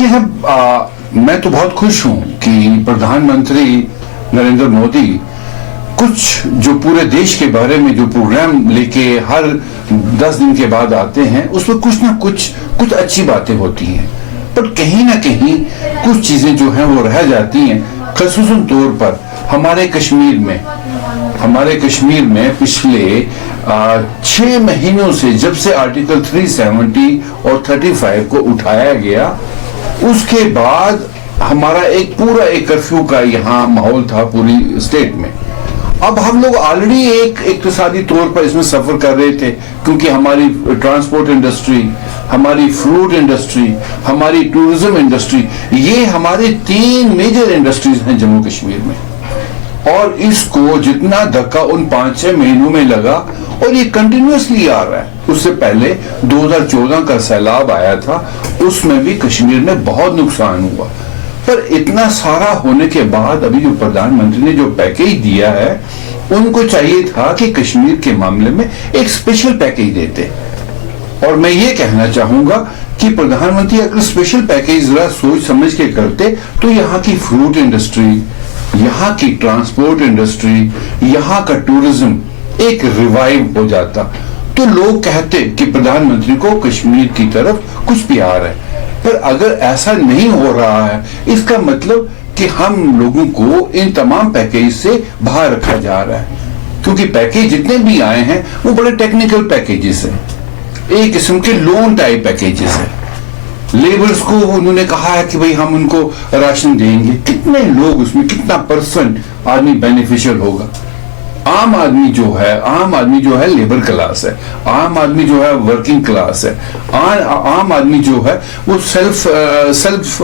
देखिए साहब, मैं तो बहुत खुश हूं कि प्रधानमंत्री नरेंद्र मोदी कुछ जो पूरे देश के बारे में जो प्रोग्राम लेके हर 10 दिन के बाद आते हैं, उसमें कुछ ना कुछ अच्छी बातें होती हैं, पर कहीं ना कहीं कुछ चीजें जो हैं वो रह जाती हैं। खसूसन तौर पर हमारे कश्मीर में पिछले 6 महीनों से जब से आर्टिकल 370 और 35 को उठाया गया, उसके बाद हमारा एक कर्फ्यू का यहाँ माहौल था पूरी स्टेट में। अब हम लोग ऑलरेडी एक इक्तिसादी तौर पर इसमें सफर कर रहे थे, क्योंकि हमारी ट्रांसपोर्ट इंडस्ट्री, हमारी फ्रूट इंडस्ट्री, हमारी टूरिज्म इंडस्ट्री, ये हमारे 3 मेजर इंडस्ट्रीज हैं जम्मू कश्मीर में। और इसको जितना धक्का उन 5-6 महीनों में लगा, और ये कंटिन्यूसली आ रहा है। उससे पहले 2014 का सैलाब आया था, उसमें भी कश्मीर में बहुत नुकसान हुआ। पर इतना सारा होने के बाद अभी जो प्रधानमंत्री ने जो पैकेज दिया है, उनको चाहिए था कि कश्मीर के मामले में एक स्पेशल पैकेज देते। और मैं ये कहना चाहूंगा कि प्रधानमंत्री अगर स्पेशल पैकेज जरा सोच समझ के करते, तो यहाँ की फ्रूट इंडस्ट्री, यहाँ की ट्रांसपोर्ट इंडस्ट्री, यहाँ का टूरिज्म एक रिवाइव हो जाता। तो लोग कहते कि प्रधानमंत्री को कश्मीर की तरफ कुछ प्यार है। पर अगर ऐसा नहीं हो रहा है, इसका मतलब कि हम लोगों को इन तमाम पैकेज से बाहर रखा जा रहा है। क्योंकि पैकेज जितने भी आए हैं वो बड़े टेक्निकल पैकेजेस हैं, एक किस्म के लोन टाइप पैकेजेस हैं। लेबर्स को उन्होंने कहा है कि भाई हम उनको राशन देंगे, कितने लोग उसमें, कितना परसेंट आदमी बेनिफिशियल होगा? आम आदमी जो है लेबर क्लास है, आम आदमी जो है वर्किंग क्लास है, आम आदमी जो है वो सेल्फ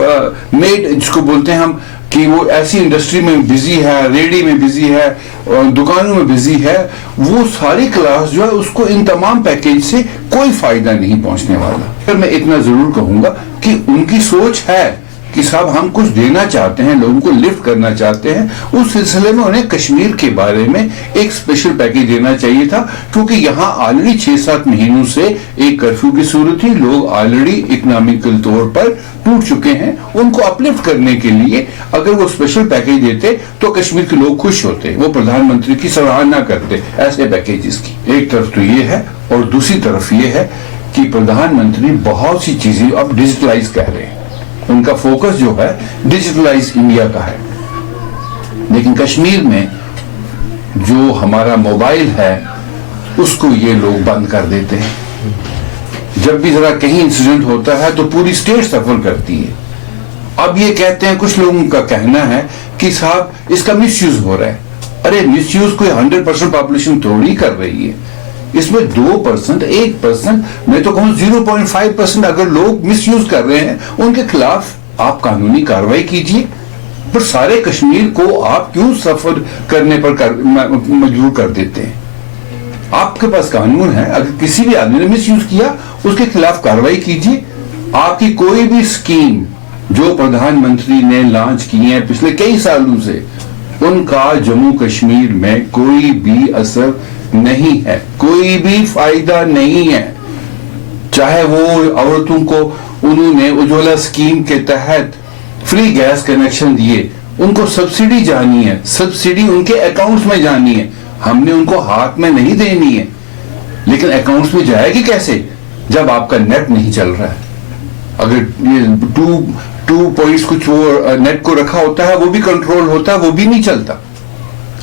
मेड जिसको बोलते हैं हम, कि वो ऐसी इंडस्ट्री में बिजी है, रेडी में बिजी है, दुकानों में बिजी है, वो सारी क्लास जो है उसको इन तमाम पैकेज से कोई फायदा नहीं पहुंचने वाला। फिर मैं इतना जरूर कहूंगा कि उनकी सोच है कि साहब हम कुछ देना चाहते हैं, लोगों को लिफ्ट करना चाहते हैं। उस सिलसिले में उन्हें कश्मीर के बारे में एक स्पेशल पैकेज देना चाहिए था, क्योंकि यहाँ ऑलरेडी 6-7 महीनों से एक कर्फ्यू की सूरत थी। लोग ऑलरेडी इकोनॉमिकल तौर पर टूट चुके हैं। उनको अपलिफ्ट करने के लिए अगर वो स्पेशल पैकेज देते तो कश्मीर के लोग खुश होते, वो प्रधानमंत्री की सराहना करते ऐसे पैकेजेस की। एक तरफ तो ये है, और दूसरी तरफ ये है कि प्रधानमंत्री बहुत सी चीजें अब डिजिटलाइज कह रहे हैं। उनका फोकस जो है डिजिटलाइज इंडिया का है, लेकिन कश्मीर में जो हमारा मोबाइल है उसको ये लोग बंद कर देते हैं। जब भी जरा कहीं इंसिडेंट होता है तो पूरी स्टेट सफर करती है। अब ये कहते हैं, कुछ लोगों का कहना है कि साहब इसका मिसयूज हो रहा है। अरे मिसयूज कोई 100% पॉपुलेशन थोड़ी कर रही है, इसमें 2%, 1%, मैं तो कहूं 0.5% अगर लोग मिसयूज कर रहे हैं, उनके खिलाफ आप कानूनी कार्रवाई कीजिए। पर सारे कश्मीर को आप क्यों सफर करने पर मजबूर कर देते हैं? आपके पास कानून है, अगर किसी भी आदमी ने मिसयूज किया उसके खिलाफ कार्रवाई कीजिए। आपकी कोई भी स्कीम जो प्रधानमंत्री ने लॉन्च की है पिछले कई सालों से, उनका जम्मू कश्मीर में कोई भी असर नहीं है, कोई भी फायदा नहीं है। चाहे वो औरतों को उन्होंने उज्ज्वला स्कीम के तहत फ्री गैस कनेक्शन दिए, उनको सब्सिडी जानी है, सब्सिडी उनके अकाउंट्स में जानी है, हमने उनको हाथ में नहीं देनी है। लेकिन अकाउंट्स में जाएगी कैसे जब आपका नेट नहीं चल रहा है? अगर ये टू पॉइंट्स कुछ वो नेट को रखा होता है, वो भी कंट्रोल होता है, वो भी नहीं चलता।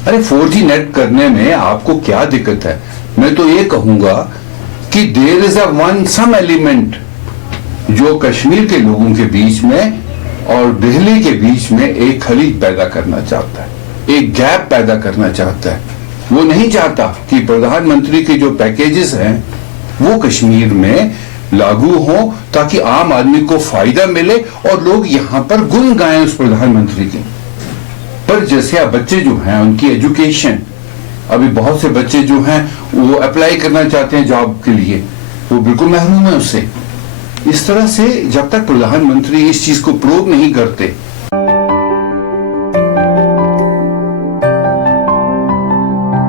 अरे 4G नेट करने में आपको क्या दिक्कत है? मैं तो ये कहूंगा कि देयर इज सम एलिमेंट जो कश्मीर के लोगों के बीच में और दिल्ली के बीच में एक खलीज पैदा करना चाहता है, एक गैप पैदा करना चाहता है। वो नहीं चाहता कि प्रधानमंत्री के जो पैकेजेस हैं वो कश्मीर में लागू हो, ताकि आम आदमी को फायदा मिले और लोग यहां पर गुण गाएं उस प्रधानमंत्री के। पर जैसे आप बच्चे जो हैं उनकी एजुकेशन, अभी बहुत से बच्चे जो हैं वो अप्लाई करना चाहते हैं जॉब के लिए, वो बिल्कुल महरूम है उससे। इस तरह से जब तक प्रधानमंत्री इस चीज को प्रूव नहीं करते